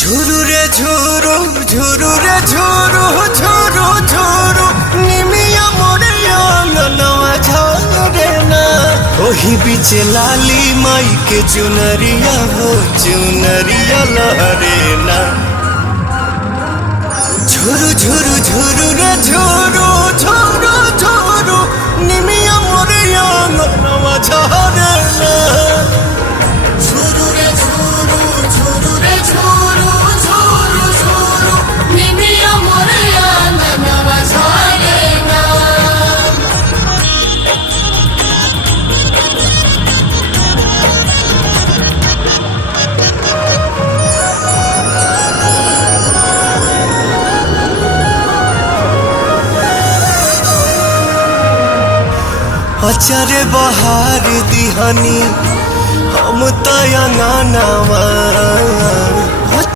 झुरु रे झुरु झुरु रे झुरु झुरु झुरु निमिया मोरे अंगनवा झरे ना ओही बीच लाली माई के चुनरिया हो चुनरिया लहरे ना झुरु झुरु झुरु रे झुरु झुरु झुरु निमिया मोरे अंगनवा झरे ना अचारे बहार दिहानी हम तयंगनावा